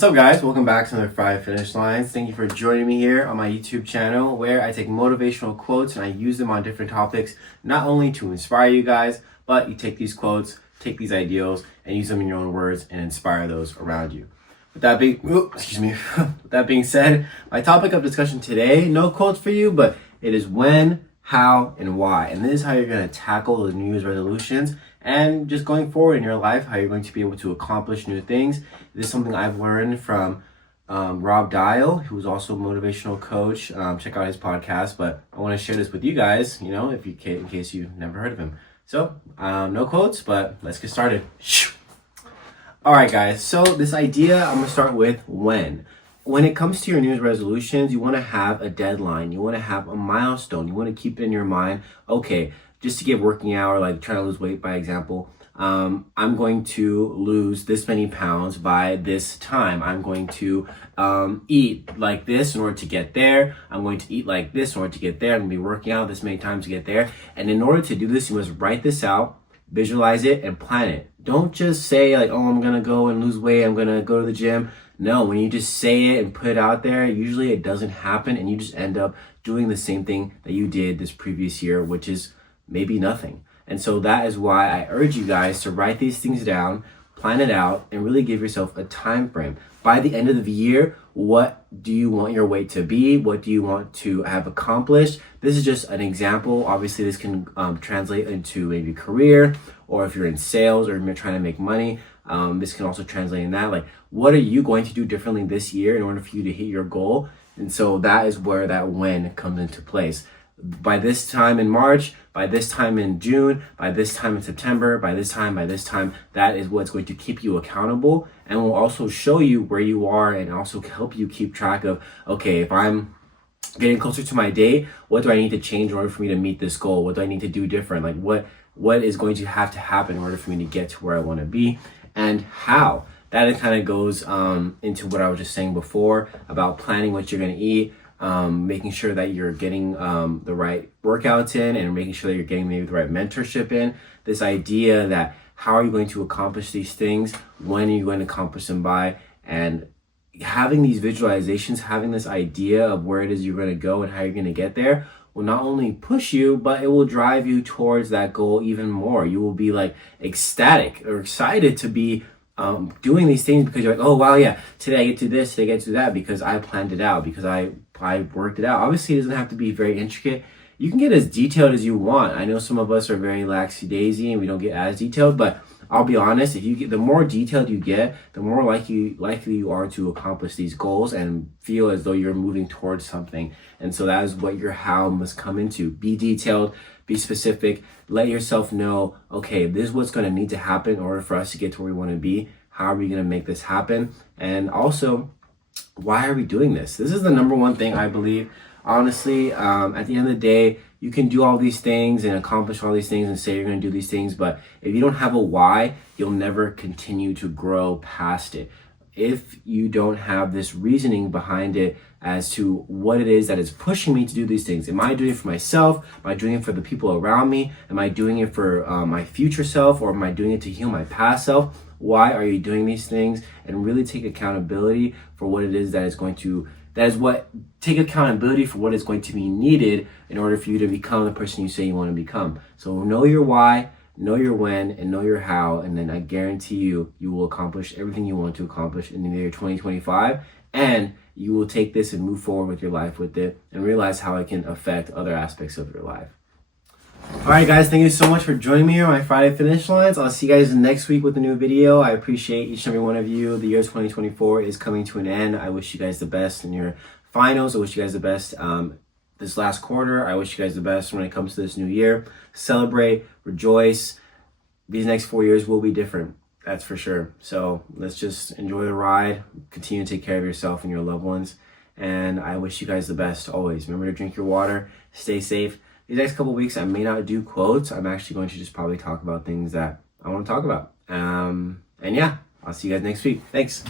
What's up, guys? Welcome back to another Friday Finish Lines. Thank you for joining me here on my YouTube channel where I take motivational quotes and I use them on different topics, not only to inspire you guys, but you take these quotes, take these ideals, and use them in your own words and inspire those around you. With that being said, my topic of discussion today, no quotes for you, but it is when, how, and why. And this is how you're going to tackle those New Year's resolutions and just going forward in your life, how you're going to be able to accomplish new things. This is something I've learned from Rob Dial, who's also a motivational coach. Check out his podcast, but I want to share this with you guys, in case you've never heard of him. So, no quotes, but let's get started. All right, guys. So this idea, I'm going to start with when. When it comes to your New Year's resolutions, you want to have a deadline. You want to have a milestone. You want to keep it in your mind. Okay, just to get working out or like trying to lose weight, by example, I'm going to lose this many pounds by this time. I'm going to eat like this in order to get there. I'm going to eat like this in order to get there. I'm going to be working out this many times to get there. And in order to do this, you must write this out, visualize it, and plan it. Don't just say like, oh, I'm going to go and lose weight. I'm going to go to the gym. No, when you just say it and put it out there, usually it doesn't happen and you just end up doing the same thing that you did this previous year, which is maybe nothing. And so that is why I urge you guys to write these things down, plan it out, and really give yourself a time frame. By the end of the year, what do you want your weight to be? What do you want to have accomplished? This is just an example. Obviously, this can translate into maybe career, or if you're in sales or you're trying to make money, this can also translate in that. Like, what are you going to do differently this year in order for you to hit your goal? And so that is where that when comes into place. By this time in March, by this time in June, by this time in September, by this time, that is what's going to keep you accountable and will also show you where you are and also help you keep track of, okay, if I'm getting closer to my date, what do I need to change in order for me to meet this goal? What do I need to do different? Like what is going to have to happen in order for me to get to where I want to be, and how? That kind of goes into what I was just saying before about planning what you're going to eat, making sure that you're getting the right workouts in and making sure that you're getting maybe the right mentorship in. This idea that how are you going to accomplish these things, when are you going to accomplish them by, and having these visualizations, having this idea of where it is you're going to go and how you're going to get there will not only push you, but it will drive you towards that goal even more. You will be like ecstatic or excited to be doing these things because you're like, oh wow, yeah, today I get to this, today I get to that because I planned it out, because I worked it out. Obviously, it doesn't have to be very intricate. You can get as detailed as you want. I know some of us are very laxy-daisy and we don't get as detailed, but I'll be honest, if you get, the more detailed you get, the more likely you are to accomplish these goals and feel as though you're moving towards something. And so that is what your how must come into. Be detailed, be specific, let yourself know, okay, this is what's going to need to happen in order for us to get to where we want to be. How are we going to make this happen? And also, why are we doing this? This is the number one thing I believe. Honestly, at the end of the day, you can do all these things and accomplish all these things and say you're going to do these things, but if you don't have a why, you'll never continue to grow past it. If you don't have this reasoning behind it as to what it is that is pushing me to do these things. Am I doing it for myself? Am I doing it for the people around me? Am I doing it for my future self, or am I doing it to heal my past self? Why are you doing these things? And really take accountability for what it is take accountability for what is going to be needed in order for you to become the person you say you want to become. So know your why, know your when, and know your how, and then I guarantee you will accomplish everything you want to accomplish in the year 2025, and you will take this and move forward with your life with it and realize how it can affect other aspects of your life. All right, guys, thank you so much for joining me on my Friday Finish Lines. I'll see you guys next week with a new video. I appreciate each and every one of you. The year 2024 is coming to an end. I wish you guys the best in your finals. I wish you guys the best this last quarter. I wish you guys the best when it comes to this new year. Celebrate, rejoice. These next 4 years will be different. That's for sure. So let's just enjoy the ride. Continue to take care of yourself and your loved ones. And I wish you guys the best always. Remember to drink your water. Stay safe. These next couple weeks, I may not do quotes. I'm actually going to just probably talk about things that I want to talk about. And yeah, I'll see you guys next week. Thanks.